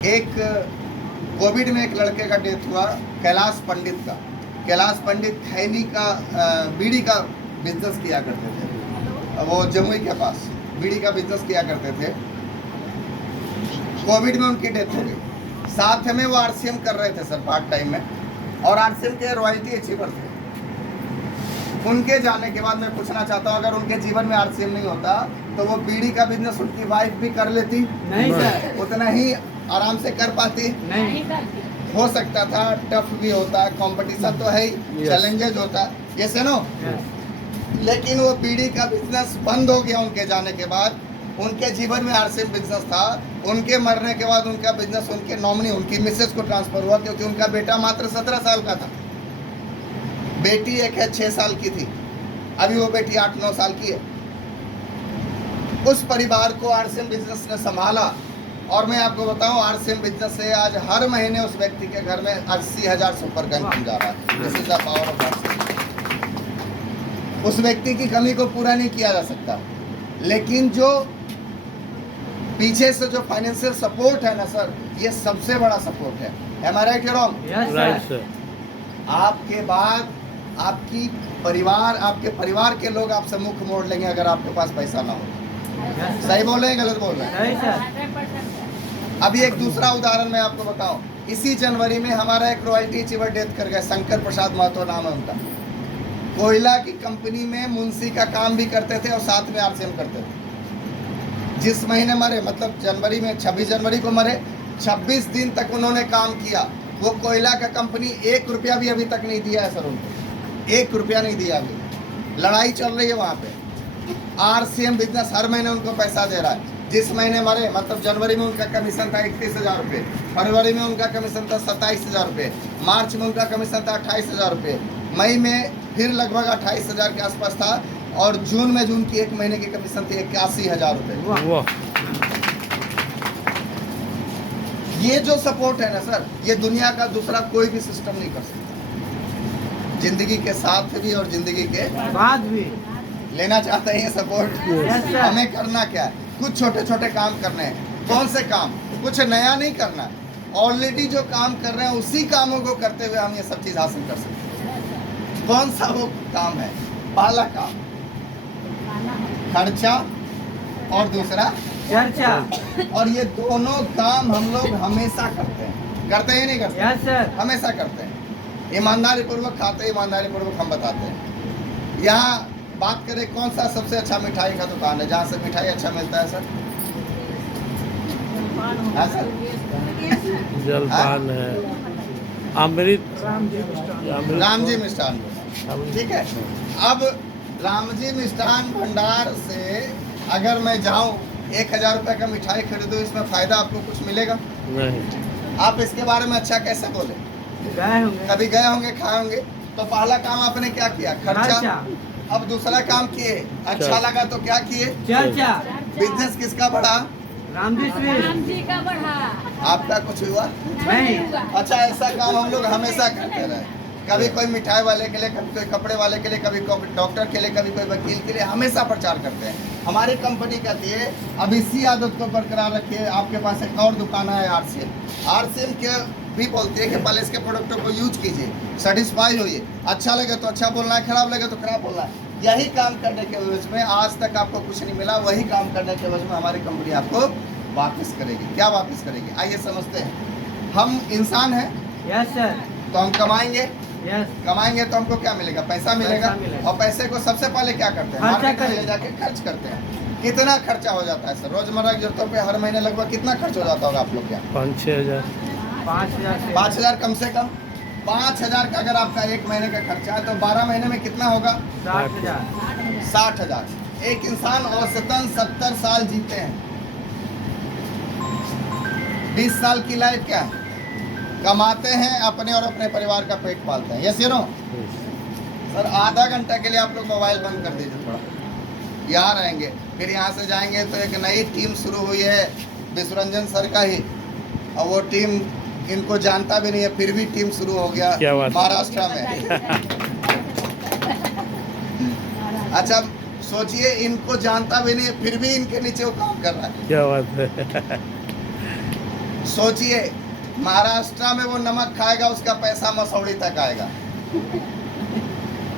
एक कोविड में एक लड़के का डेथ हुआ, कैलाश पंडित का। कैलाश पंडित खैनी का बीड़ी का बिजनेस किया करते थे। वो जमुई के पास बीड़ी का बिजनेस किया करते थे। कोविड में उनकी डेथ हो गई। साथ में वो आरसीएम कर रहे थे सर, पार्ट टाइम में, और आरसीएम के रॉयल्टी अचीवर थे। उनके जाने के बाद मैं पूछना चाहता हूँ, अगर उनके जीवन में आरसीएम नहीं होता तो वो बीड़ी का बिजनेस उनकी वाइफ भी कर लेती? नहीं सर, उतना ही आराम से कर पाती? नहीं। हो सकता था, टफ भी होता है, कंपटीशन तो है ही, चैलेंजेस होता है, ये से नो। लेकिन वो बीड़ी का बिजनेस बंद हो गया उनके जाने के बाद। उनके जीवन में आरसीएम बिजनेस था। उनके मरने के बाद उनका बिजनेस उनके नॉमिनी, उनकी मिसेस को ट्रांसफर हुआ, क्योंकि उनका बेटा मात्र 17 साल का था। बेटी एक है 6 साल की थी, अभी वो बेटी 8-9 साल की है। उस परिवार को आरसीएम बिजनेस ने संभाला। और मैं आपको बताऊं, आरसीएम बिजनेस से आज हर महीने उस व्यक्ति के घर में 80,000 सुपर का इनकम जा रहा है। This is the power of RCM. उस व्यक्ति की कमी को पूरा नहीं किया जा सकता, लेकिन जो पीछे से जो फाइनेंशियल सपोर्ट है ना सर, ये सबसे बड़ा सपोर्ट है। एम आई राइट या रॉन्ग? Right sir. आपके बाद आपके परिवार के लोग आपसे मुख मोड़ लेंगे अगर आपके पास पैसा ना हो। सही बोल रहे हैं, गलत बोल रहे हैं? अभी एक दूसरा उदाहरण मैं आपको बताऊं। इसी जनवरी में हमारा एक रॉयल्टी अचीवर डेथ कर गया, शंकर प्रसाद महतो नाम है उनका। कोयला की कंपनी में मुंशी का काम भी करते थे और साथ में आरसीएम करते थे। जिस महीने मरे, मतलब जनवरी में 26 जनवरी को मरे, 26 दिन तक उन्होंने काम किया। वो कोयला का कंपनी 1 रुपया भी अभी तक नहीं दिया है सर उनको, 1 रुपया नहीं दिया अभी। लड़ाई चल रही है वहाँ पे। आरसीएम बिजनेस हर महीने उनको पैसा दे रहा है। जिस महीने मरे, मतलब जनवरी में उनका कमीशन था 31,000 रुपये, फरवरी में उनका कमीशन था 27,000 रुपये, मार्च में उनका कमीशन था 28,000 रुपये, मई में फिर लगभग 28,000 के आसपास था, और जून में जून की 1 महीने की कमीशन थी 81,000 रुपये। ये जो सपोर्ट है ना सर, ये दुनिया का दूसरा कोई भी सिस्टम नहीं कर सकता। जिंदगी के साथ भी और जिंदगी के बाद भी लेना चाहते हैं ये सपोर्ट। हमें करना क्या है? कुछ छोटे छोटे काम करने हैं। कौन से काम? कुछ नया नहीं करना, ऑलरेडी जो काम कर रहे हैं उसी कामों को करते हुए हम ये सब चीज़ हासिल कर सकते हैं। कौन सा वो काम है? पहला काम खर्चा और दूसरा चर्चा। और ये दोनों काम हम लोग हमेशा करते हैं ही नहीं करते? यस सर, हमेशा करते हैं। ईमानदारी पूर्वक खाते, ईमानदारी पूर्वक हम बताते हैं। यहाँ बात करें कौन सा सबसे अच्छा मिठाई का दुकान है जहाँ से मिठाई अच्छा मिलता है सर? हाँ सर, जलपान है, अमृत, रामजी मिष्ठान। ठीक है। अब रामजी मिष्ठान भंडार से अगर मैं जाऊं 1,000 रुपये का मिठाई खरीदूं, इसमें फायदा आपको कुछ मिलेगा? नहीं। आप इसके बारे में अच्छा कैसे बोले? गए होंगे, कभी गए होंगे, खाए होंगे। तो पहला काम आपने क्या किया? खर्चा। अब दूसरा काम किए, अच्छा लगा तो क्या किए? चर्चा। बिजनेस किसका बढ़ा? राम जी का बढ़ा। आपका कुछ हुआ? नहीं। अच्छा, ऐसा काम हम लोग हमेशा करते रहे। कभी कोई मिठाई वाले के लिए, कभी कोई कपड़े वाले के लिए, कभी कोई डॉक्टर के लिए, कभी कोई वकील के लिए, हमेशा प्रचार करते हैं। हमारी कंपनी कहती है अब इसी आदत को बरकरार रखिए। आपके पास एक और दुकान है आरसीएम के भी बोलती है कि पहले इसके प्रोडक्टों को यूज कीजिए, सेटिस्फाई होइए, अच्छा लगे तो अच्छा बोलना है, खराब लगे तो खराब बोलना है। यही काम करने के वजह में आज तक आपको कुछ नहीं मिला, वही काम करने के वजह में हमारी कंपनी आपको वापस करेगी। क्या वापस करेगी? आइए समझते हैं। हम इंसान हैं, यस सर, तो हम कमाएंगे, यस, कमाएंगे तो हमको क्या मिलेगा? पैसा मिलेगा। और पैसे को सबसे पहले क्या करते हैं? मार्केट में ले जाके खर्च करते हैं। कितना खर्चा हो जाता है सर? रोजमर्रा की जरूरतों पे हर महीने लगभग कितना खर्च हो जाता होगा आप लोग? क्या 5-6 हज़ार? 5,000 कम से कम 5,000 का अगर आपका 1 महीने का खर्चा है तो 12 महीने में कितना होगा? 60,000। 60,000। एक इंसान औसतन 70 साल जीते हैं। 20 साल की लाइफ क्या है? कमाते हैं, अपने और अपने परिवार का पेट पालते हैं। यस या नो? सर, आधा घंटा के लिए आप लोग मोबाइल बंद कर दीजिए थोड़ा। यहाँ रहेंगे, फिर यहाँ से जाएंगे तो एक नई टीम शुरू हुई है विश्वरंजन सर का ही, और वो टीम इनको जानता भी नहीं है, फिर भी टीम शुरू हो गया महाराष्ट्र में। अच्छा सोचिए, इनको जानता भी नहीं है, फिर भी इनके नीचे वो काम कर रहा है। क्या बात है। सोचिए, महाराष्ट्र में वो नमक खाएगा, उसका पैसा मसौड़ी तक आएगा।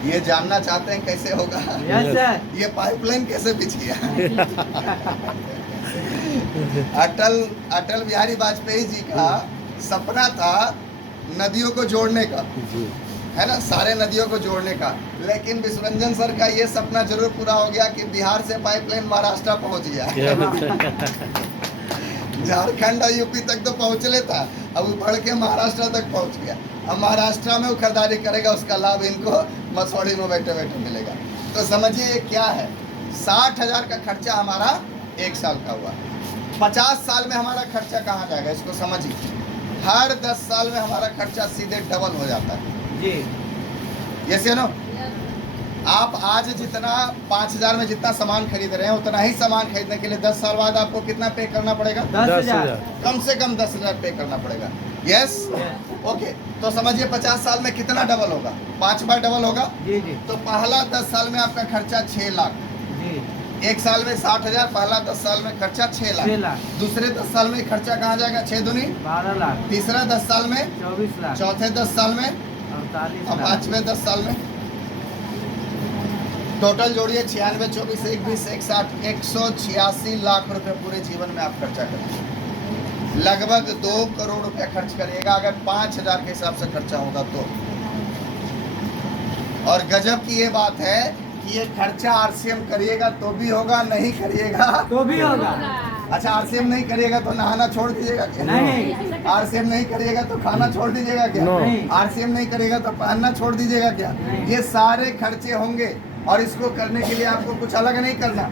ये जानना चाहते हैं कैसे होगा? Yes sir. ये पाइपलाइन कैसे बिछ गया? अटल बिहारी वाजपेयी जी का सपना था नदियों को जोड़ने का, है ना, सारे नदियों को जोड़ने का। लेकिन विश्वरंजन सर का ये सपना जरूर पूरा हो गया कि बिहार से पाइपलाइन महाराष्ट्र पहुंच गया। झारखंड और यूपी तक तो पहुंच लेता, अब वो बढ़ के महाराष्ट्र तक पहुंच गया। अब महाराष्ट्र में वो खरीदारी करेगा, उसका लाभ इनको मसौड़ी में बैठे बैठे मिलेगा। तो समझिए ये क्या है, 60,000 का खर्चा हमारा 1 साल का हुआ। 50 साल में हमारा खर्चा कहाँ जाएगा, इसको समझिए। हर 10 साल में हमारा खर्चा सीधे डबल हो जाता है जी। यस या नो? आप आज जितना 5,000 में जितना सामान खरीद रहे हैं, उतना ही सामान खरीदने के लिए 10 साल बाद आपको कितना पे करना पड़ेगा? 10,000। कम से कम 10,000 पे करना पड़ेगा। Yes okay. तो समझिए 50 साल में कितना डबल होगा? 5 बार डबल होगा। जी जी तो पहला 10 साल में आपका खर्चा 6 लाख, जी। 1 साल में 60,000, पहला 10 साल में खर्चा 6 6 लाख। लाख। दूसरे 10 साल में खर्चा कहाँ जाएगा? 6 दूनी 12 लाख। तीसरा 10 साल में 24 लाख। चौथे 10 साल में 48 और लाख। 5वें 10 साल में टोटल जोड़िए 96, 24, 1, 20, 160, 186 लाख रुपए पूरे जीवन में आप खर्चा करेंगे। लगभग 2 करोड़ रुपए खर्च करिएगा अगर 5,000 के हिसाब से खर्चा होगा तो। और गजब की ये बात है कि ये खर्चा आरसीएम करिएगा तो भी होगा, नहीं करिएगा तो भी होगा। अच्छा, आरसीएम नहीं करिएगा तो नहाना छोड़ दीजिएगा क्या? नहीं। आरसीएम नहीं करिएगा तो खाना छोड़ दीजिएगा क्या? नहीं। आरसीएम नहीं करिएगा तो पहनना छोड़ दीजिएगा क्या? नहीं। ये सारे खर्चे होंगे और इसको करने के लिए आपको कुछ अलग नहीं करना।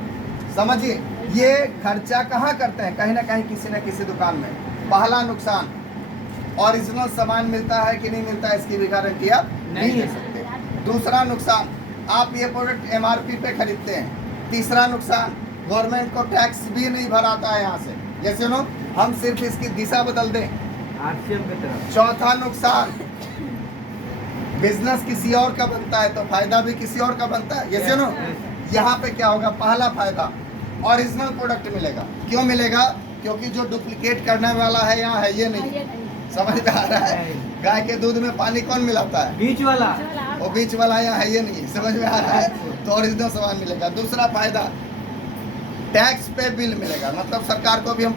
समझिए, ये खर्चा कहाँ करते हैं? कहीं ना कहीं किसी न किसी दुकान में। पहला नुकसान, ओरिजिनल सामान मिलता है कि नहीं मिलता है, इसकी भी गारंटी आप नहीं ले सकते। दूसरा नुकसान, आप ये प्रोडक्ट एमआरपी पे खरीदते हैं। तीसरा नुकसान, गवर्नमेंट को टैक्स भी नहीं भराता है यहाँ से, जैसे नो हम सिर्फ इसकी दिशा बदल दें। आरसीएम की तरफ। चौथा नुकसान, बिजनेस किसी और का बनता है तो फायदा भी किसी और का बनता है, जैसे नो। यहाँ पे क्या होगा? पहला फायदा, ओरिजिनल प्रोडक्ट मिलेगा। क्यों मिलेगा? क्योंकि जो डुप्लीकेट करने वाला है यहाँ है ये नहीं। समझ में आ रहा है? गाय के दूध में पानी कौन मिलाता है? बीच वाला। वो बीच वाला यहाँ है ये नहीं। समझ में आ रहा है? तो ओरिजिनल सामान मिलेगा। दूसरा फायदा, टैक्स पे बिल मिलेगा, मतलब सरकार को भी हम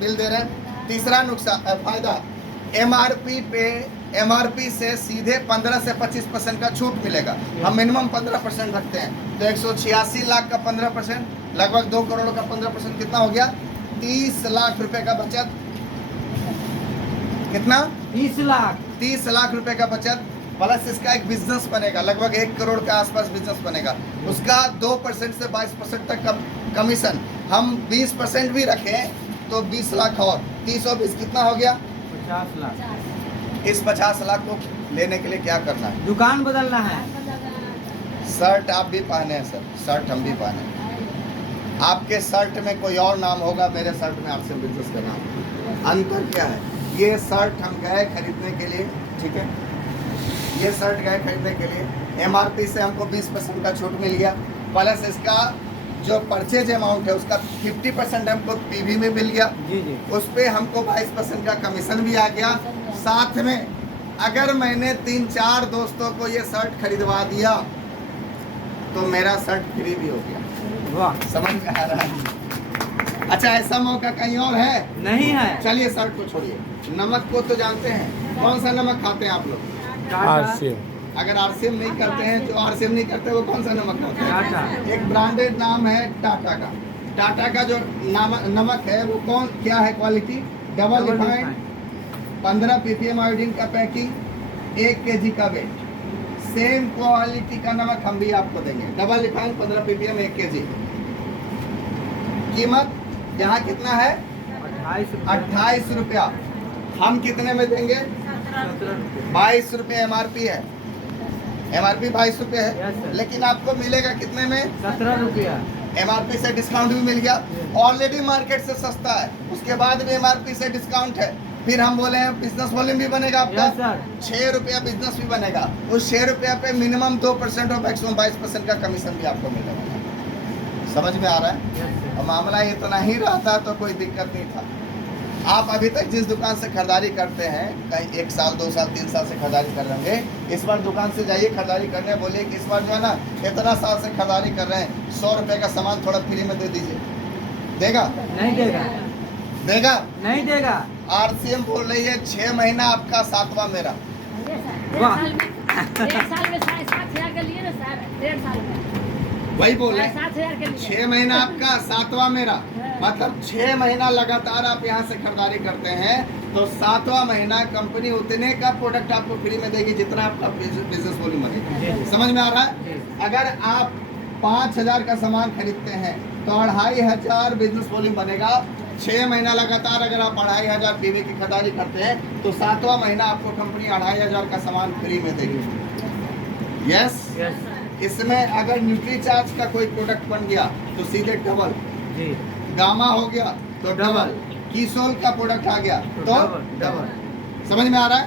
बिल दे रहे हैं। तीसरा नुकसान फायदा, एमआरपी से सीधे 15 से 25% का छूट मिलेगा। हम मिनिमम 15% रखते हैं, तो 186 लाख का 15%, लगभग 2 करोड़ का 15% कितना हो गया? 30 लाख रुपए का बचत। कितना? 30 लाख। 30 लाख रुपए का बचत, प्लस इसका एक बिजनेस बनेगा, लगभग 1 करोड़ के आसपास बिजनेस बनेगा। उसका 2% से 22% तक कमीशन। हम 20% भी रखें तो 20 लाख और 30 और 20 कितना हो गया? 50 लाख। इस 50 लाख को लेने के लिए क्या करना है? दुकान बदलना है। शर्ट आप भी पहने हैं सर, शर्ट हम भी पहने हैं। आपके शर्ट में कोई और नाम होगा, मेरे शर्ट में आपसे बिजनेस का नाम। अंतर क्या है? ये शर्ट हम गए खरीदने के लिए, ठीक है, ये शर्ट गए खरीदने के लिए, एमआरपी से हमको 20% का छूट मिल गया, प्लस इसका जो परचेज अमाउंट है उसका 50% हमको पीवी में मिल गया। जी जी। उस पर हमको 22% का कमीशन भी आ गया। साथ में अगर मैंने 3-4 दोस्तों को ये शर्ट खरीदवा दिया तो मेरा शर्ट फ्री भी हो गया। वाह। समझ में आ रहा है? अच्छा, ऐसा मौका कहीं और है? नहीं है। चलिए शर्ट को छोड़िए, नमक को तो जानते हैं, कौन सा नमक खाते हैं आप लोग? आरसीएम। अगर आरसीएम नहीं करते हैं, जो आरसीएम नहीं करते वो कौन सा नमक खाते हैं? टाटा। एक ब्रांडेड नाम है टाटा का। टाटा का जो नमक है वो कौन क्या है quality? Double refined, 15 ppm iodine का पैकिंग, 1 kg का वेट। सेम क्वालिटी का नमक हम भी आपको देंगे, डबल रिफाइंड, 15 ppm, 1 kg। कीमत यहाँ कितना है? 28 रुपया। हम कितने में देंगे? 22 रुपये एमआरपी है। एमआरपी 22 रुपये Yes, है, sir. लेकिन आपको मिलेगा कितने में? 17 रुपया। एमआरपी से डिस्काउंट भी मिल गया। ऑलरेडी मार्केट से सस्ता है, उसके बाद भी एमआरपी से डिस्काउंट है। फिर हम बोले हैं बिजनेस वॉल्यूम भी बनेगा आपका। Yes, sir. 6 रुपया बिजनेस भी बनेगा। उस 6 रुपया पे मिनिमम 2% और मैक्सिमम 22% का कमीशन भी आपको मिलेगा। समझ में आ रहा है? Yes, sir. और मामला इतना ही रहता तो कोई दिक्कत नहीं था। आप अभी तक जिस दुकान से खरीदारी करते हैं, कहीं 1 साल 2 साल 3 साल से खरीदारी कर रहे होंगे, इस बार दुकान से जाइए खरीदारी करने, बोलिए कि इस बार जो है ना इतना साल से खरीदारी कर रहे हैं, 100 रुपये का सामान थोड़ा फ्री में दे दीजिए। देगा? नहीं देगा, देगा? नहीं देगा। RCM बोल रही है 6 महीना आपका, 7वां मेरा। वाह। 1 साल में 7,500 के लिए ना सर, 1.5 साल में वही बोल रहे 7,500 के लिए। 6 महीना आपका, 7वां मेरा। मतलब 6 महीना लगातार आप यहाँ से खरीदारी करते हैं तो 7वां महीना कंपनी उतने का प्रोडक्ट आपको फ्री में देगी जितना आपका बिजनेस वॉल्यूम बनेगा। समझ में आ रहा है? अगर आप 5,000 का सामान खरीदते हैं तो 2,500 बिजनेस वॉल्यूम बनेगा। 6 महीना लगातार अगर आप 2,500 पीवी की खरीदारी करते हैं तो 7वां महीना आपको कंपनी 2,500 का सामान फ्री में देगी। यस? इसमें अगर न्यूट्रीचार्ज का कोई प्रोडक्ट बन गया तो सीधे डबल, जी, गामा हो गया तो डबल, कीसोल का प्रोडक्ट आ गया तो डबल। समझ में आ रहा है?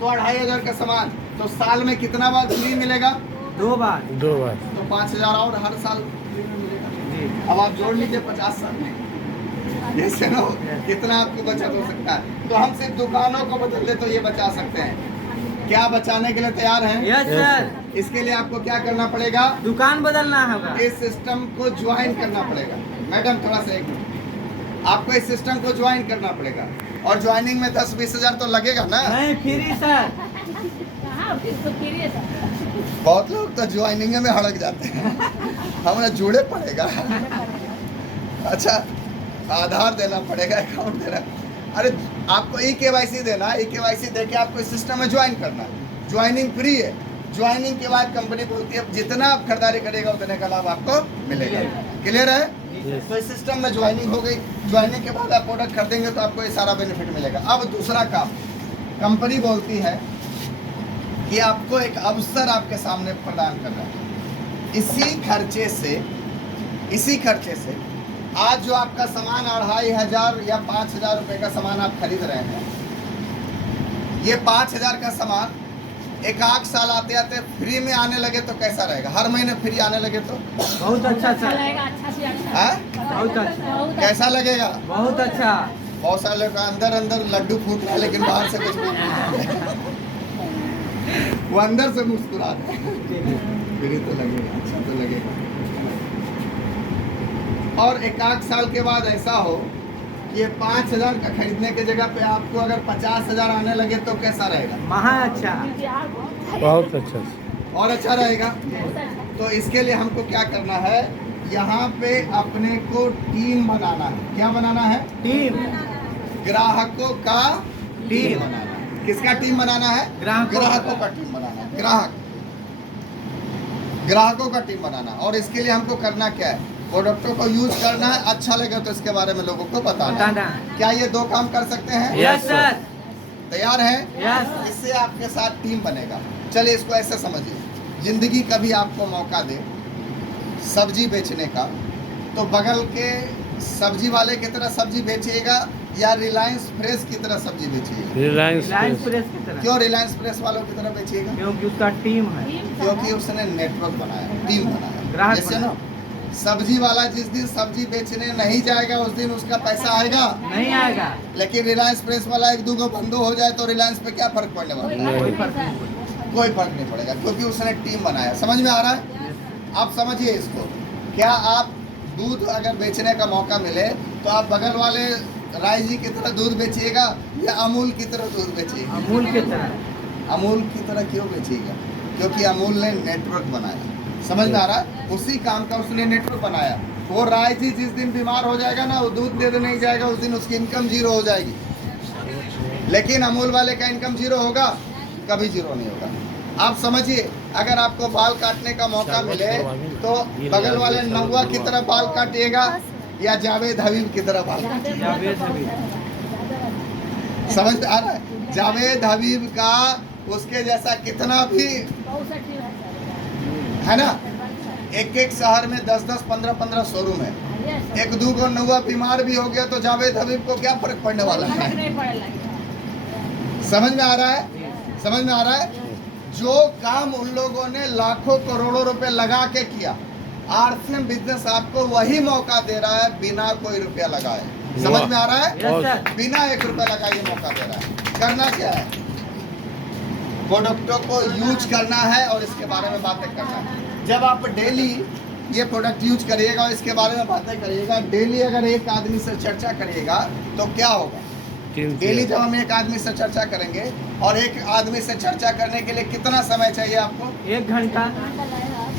तो 2,500 का सामान तो साल में कितना बार फ्री मिलेगा? 2 बार। 2 बार। तो 5,000 और हर साल फ्री में मिलेगा। जी, अब आप जोड़ लीजिए 50 साल में, ये सुनो कितना आपको बचत हो सकता है। तो हम सिर्फ दुकानों को बदल दे तो ये बचा सकते हैं। क्या बचाने के लिए तैयार हैं? Yes sir. इसके लिए आपको क्या करना पड़ेगा? दुकान बदलना होगा। इस सिस्टम को ज्वाइन करना पड़ेगा। मैडम थोड़ा सा एक मिनट, आपको इस सिस्टम को ज्वाइन करना पड़ेगा और ज्वाइनिंग में 10-20 हज़ार तो लगेगा ना? नहीं, फ्री सर। कहाँ इसको फ्री है सर? बहुत लोग तो ज्वाइनिंग में हड़क जाते हैं। हमें जुड़े पड़ेगा। अच्छा, आधार देना पड़ेगा, अकाउंट देना। अरे आपको KYC देना, KYC दे के आपको इस सिस्टम में ज्वाइन करना है। ज्वाइनिंग फ्री है। ज्वाइनिंग के बाद कंपनी बोलती है जितना आप खरीदारी करेगा उतने का लाभ आपको मिलेगा। क्लियर है? Yes. तो इस सिस्टम में ज्वाइनिंग हो गई। ज्वाइनिंग के बाद आप प्रोडक्ट खरीदेंगे तो आपको ये सारा बेनिफिट मिलेगा। अब दूसरा काम, कंपनी बोलती है कि आपको एक अवसर आपके सामने प्रदान कर रहा है। इसी खर्चे से आज जो आपका सामान 2,500 या 5,000 रुपए का सामान आप खरीद रहे हैं, ये 5,000 का सामान 1 साल आते आते फ्री में आने लगे तो कैसा रहेगा? हर महीने फ्री आने लगे तो बहुत अच्छा अच्छा सर। लगेगा, अच्छा से अच्छा। हाँ? बहुत अच्छा, बहुत कैसा लगेगा? बहुत अच्छा। बहुत सारे लोग अंदर लड्डू फूट रहा है लेकिन बाहर से कुछ नहीं। वो अंदर से मुस्कुरा रहे हैं। फ्री तो लगेगा, अच्छा तो लगेगा। और 1 साल के बाद ऐसा हो कि ये 5,000 का खरीदने की जगह पे आपको अगर 50,000 आने लगे तो कैसा रहेगा? महा अच्छा। बहुत अच्छा। और अच्छा रहेगा। तो इसके लिए हमको क्या करना है? यहाँ पे अपने को टीम बनाना है। क्या बनाना है? टीम। ग्राहकों का टीम बनाना है। किसका टीम बनाना है? ग्राहकों का टीम बनाना है। ग्राहकों का टीम बनाना। और इसके लिए हमको करना क्या है? प्रोडक्टों को यूज करना है, अच्छा लगे तो इसके बारे में लोगों को बताना है। क्या ये 2 काम कर सकते हैं? Yes sir. तैयार हैं? यस। इससे आपके साथ टीम बनेगा। चलिए इसको ऐसे समझिए, जिंदगी कभी आपको मौका दे सब्जी बेचने का तो बगल के सब्जी वाले की तरह सब्जी बेचिएगा या रिलायंस फ्रेश की तरह सब्जी बेचिएगा? रिलायंस रिलायंस प्रेस की तरह। क्यों रिलायंस फ्रेश वालों की तरह बेचिएगा? क्योंकि उसका टीम है। क्योंकि उसने नेटवर्क बनाया, टीम बनाया। ग्राहक जैसे बनाया। ना सब्जी वाला जिस दिन सब्जी बेचने नहीं जाएगा उस दिन उसका पैसा आएगा नहीं आएगा। लेकिन रिलायंस फ्रेश वाला 1-2 बंदो हो जाए तो रिलायंस पे क्या फर्क पड़ने वाला है? कोई फर्क नहीं पड़ता। कोई फर्क नहीं पड़ेगा क्योंकि उसने टीम बनाया। समझ में आ रहा है? आप समझिए इसको। क्या आप दूध अगर बेचने का मौका मिले तो आप बगल वाले राय जी की तरह दूध बेचिएगा या अमूल की तरह दूध बेचिएगा? अमूल की तरह। अमूल की तरह क्यों बेचिएगा? क्योंकि अमूल ने नेटवर्क बनाया। समझ में आ रहा है? उसी काम का उसने नेटवर्क बनाया। वो राय जी जिस दिन बीमार हो जाएगा ना, वो दूध देने नहीं जाएगा, उस दिन उसकी इनकम 0 हो जाएगी। लेकिन अमूल वाले का इनकम 0 होगा? कभी 0 नहीं होगा। आप समझिए, अगर आपको बाल काटने का मौका मिले तो बगल वाले नौवा की तरह बाल काटिएगा या जावेद हबीब की तरह बाल काटिएगा? जावेद हबीब। समझ में आ रहा है? जावेद हबीब का उसके जैसा कितना भी है ना, एक शहर में 10-10, 15-15 शोरूम है। 1-2 नौवा बीमार भी हो गया तो जावेद हबीब को क्या फर्क पड़ने वाला है? समझ में आ रहा है? समझ में आ रहा है? जो काम उन लोगों ने लाखों करोड़ों रुपए लगा के किया, RCM बिजनेस आपको वही मौका दे रहा है बिना कोई रुपया लगाए। समझ वाह। में आ रहा है? Yes sir. बिना 1 रुपए लगाए मौका दे रहा है। करना क्या है? प्रोडक्टों को यूज करना है और इसके बारे में बातें करना है। जब आप डेली ये प्रोडक्ट यूज करिएगा और इसके बारे में बातें करिएगा, डेली अगर एक आदमी से चर्चा करिएगा तो क्या होगा? डेली जब हम एक आदमी से चर्चा करेंगे, और एक आदमी से चर्चा करने के लिए कितना समय चाहिए आपको? 1 घंटा।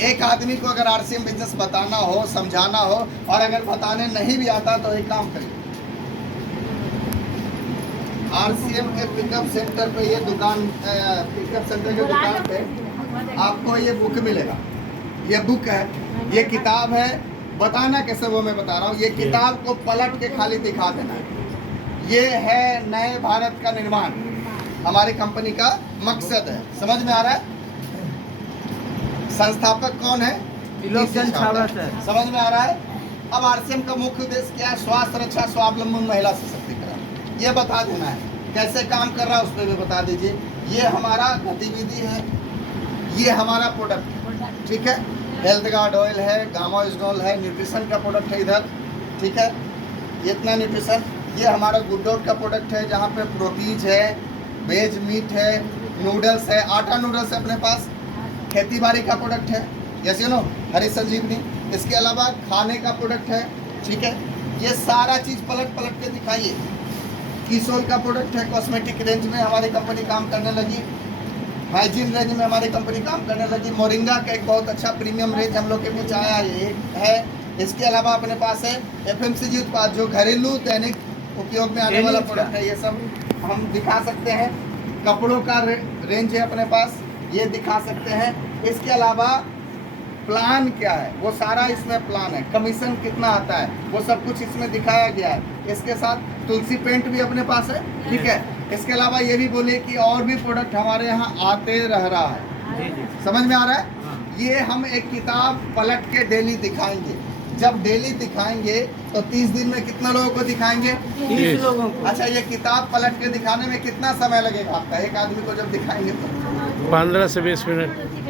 एक आदमी को अगर आरसीएम बिजनेस बताना हो, समझाना हो, और अगर बताने नहीं भी आता तो एक काम करिए, आरसीएम के पिकअप सेंटर पे ये दुकान, पिकअप सेंटर के दुकान पे आपको ये बुक मिलेगा। ये बुक है, ये किताब है। बताना कैसे वो मैं बता रहा हूँ। ये किताब को पलट के खाली दिखा देना है। ये है नए भारत का निर्माण, हमारी कंपनी का मकसद है। समझ में आ रहा है? संस्थापक कौन है? त्रिलोकचंद छाबड़ा सर। समझ में आ रहा है? अब आरसीएम का मुख्य उद्देश्य क्या है? स्वास्थ्य रक्षा, स्वावलंबन, महिला सशक्तिकरण। ये बता देना है। कैसे काम कर रहा है उस पर भी बता दीजिए। ये हमारा गतिविधि है, ये हमारा प्रोडक्ट है, ठीक है? हेल्थ गार्ड ऑयल है, गामा इजनॉल है, न्यूट्रिशन का प्रोडक्ट है इधर, ठीक है? ये इतना न्यूट्रिशन। ये हमारा गुड डॉग का प्रोडक्ट है, जहाँ पे प्रोटीज है, वेज मीट है, नूडल्स है, आटा नूडल्स है अपने पास। खेती बाड़ी का प्रोडक्ट है, जैसे यू नो हरी संजीवनी। इसके अलावा खाने का प्रोडक्ट है, ठीक है? ये सारा चीज़ पलट पलट के दिखाइए। कीसोल का प्रोडक्ट है, कॉस्मेटिक रेंज में हमारी कंपनी काम करने लगी। हाइजीन रेंज में हमारी कंपनी काम करने लगी। मोरिंगा का एक बहुत अच्छा प्रीमियम रेंज हम लोग के बीच आया है। इसके अलावा अपने पास है एफएमसीजी उत्पाद, जो घरेलू दैनिक उपयोग में आने वाला प्रोडक्ट है। ये सब हम दिखा सकते हैं। कपड़ों का रेंज है अपने पास, ये दिखा सकते हैं। इसके अलावा प्लान क्या है, वो सारा इसमें प्लान है। कमीशन कितना आता है, वो सब कुछ इसमें दिखाया गया है। इसके साथ तुलसी पेंट भी अपने पास है, ठीक है? इसके अलावा ये भी बोलिए कि और भी प्रोडक्ट हमारे यहाँ आते रह रहा है। जी जी। समझ में आ रहा है? हाँ। ये हम एक किताब पलट के डेली दिखाएंगे। जब डेली दिखाएंगे तो 30 दिन में कितना लोगों को दिखाएंगे? 30 लोगों को। अच्छा, ये किताब पलट के दिखाने में कितना समय लगेगा आपका? एक आदमी को जब दिखाएंगे तो 15 से 20 मिनट।